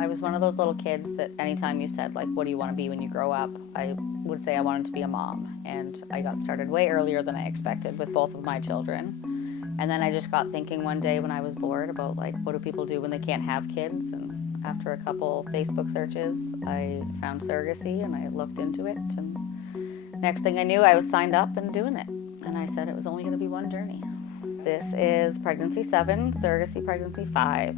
I was one of those little kids that anytime you said, like, what do you want to be when you grow up, I would say I wanted to be a mom. And I got started way earlier than I expected with both of my children. And then I just got thinking one day when I was bored about, like, what do people do when they can't have kids? And after a couple Facebook searches, I found surrogacy and I looked into it. And next thing I knew, I was signed up and doing it. And I said it was only going to be one journey. This is pregnancy 7, surrogacy pregnancy 5.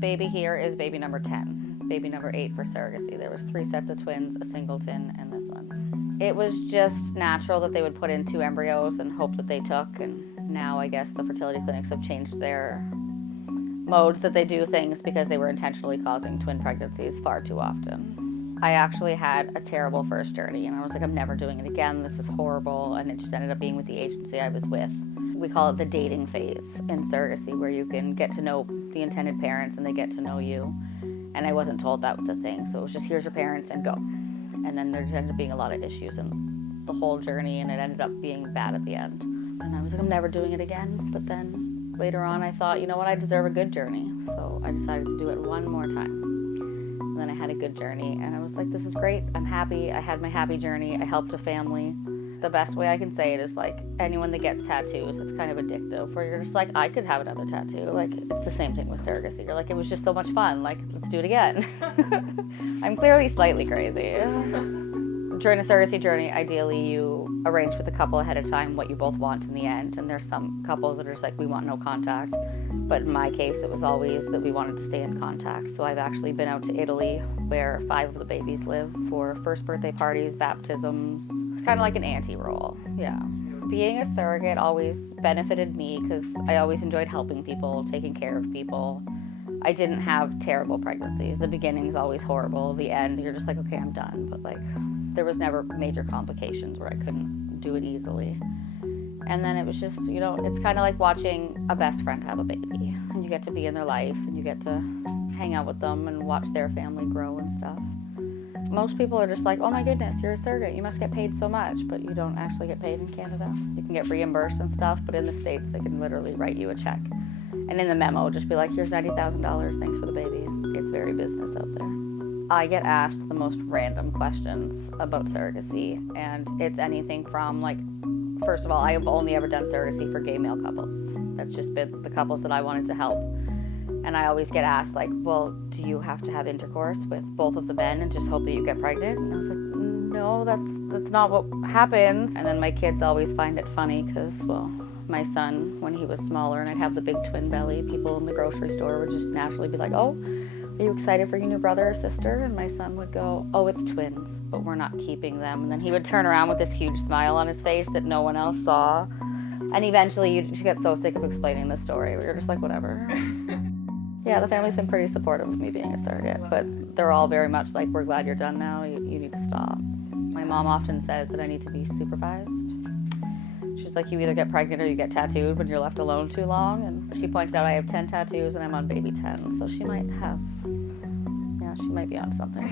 Baby here is baby number 10, baby number 8 for surrogacy. There was 3 sets of twins, a singleton, and this one. It was just natural that they would put in 2 embryos and hope that they took, and now I guess the fertility clinics have changed their modes that they do things because they were intentionally causing twin pregnancies far too often. I actually had a terrible first journey, and I was like, I'm never doing it again, this is horrible, and it just ended up being with the agency I was with. We call it the dating phase in surrogacy, where you can get to know the intended parents and they get to know you. And I wasn't told that was a thing, so it was just, here's your parents and go. And then there ended up being a lot of issues in the whole journey, and it ended up being bad at the end. And I was like, I'm never doing it again. But then later on I thought, you know what, I deserve a good journey. So I decided to do it one more time. And then I had a good journey, and I was like, this is great, I'm happy, I had my happy journey, I helped a family. The best way I can say it is, like, anyone that gets tattoos, it's kind of addictive, where you're just like, I could have another tattoo. Like, it's the same thing with surrogacy. You're like, it was just so much fun, like, let's do it again. I'm clearly slightly crazy. During a surrogacy journey, ideally you arrange with a couple ahead of time what you both want in the end, and there's some couples that are just like, we want no contact. But in my case, it was always that we wanted to stay in contact. So I've actually been out to Italy, where 5 of the babies live, for first birthday parties, baptisms. It's kind of like an auntie role, yeah. Being a surrogate always benefited me because I always enjoyed helping people, taking care of people. I didn't have terrible pregnancies. The beginning's always horrible. The end, you're just like, okay, I'm done. But, like, there was never major complications where I couldn't do it easily. And then it was just, you know, it's kind of like watching a best friend have a baby. And you get to be in their life, and you get to hang out with them and watch their family grow and stuff. Most people are just like, oh my goodness, you're a surrogate, you must get paid so much. But you don't actually get paid in Canada. You can get reimbursed and stuff, but in the States, they can literally write you a check. And in the memo, just be like, here's $90,000, thanks for the baby. It's very business out there. I get asked the most random questions about surrogacy, and it's anything from, like, first of all, I have only ever done surrogacy for gay male couples. That's just been the couples that I wanted to help. And I always get asked, like, well, do you have to have intercourse with both of the men and just hope that you get pregnant? And I was like, no, that's not what happens. And then my kids always find it funny because, well, my son, when he was smaller and I'd have the big twin belly, people in the grocery store would just naturally be like, oh, are you excited for your new brother or sister? And my son would go, oh, it's twins, but we're not keeping them. And then he would turn around with this huge smile on his face that no one else saw. And eventually you get so sick of explaining the story where you're just like, whatever. Yeah, the family's been pretty supportive of me being a surrogate, but they're all very much like, we're glad you're done now, you need to stop. My mom often says that I need to be supervised. She's like, you either get pregnant or you get tattooed when you're left alone too long. And she pointed out I have 10 tattoos and I'm on baby 10, so she might be on something.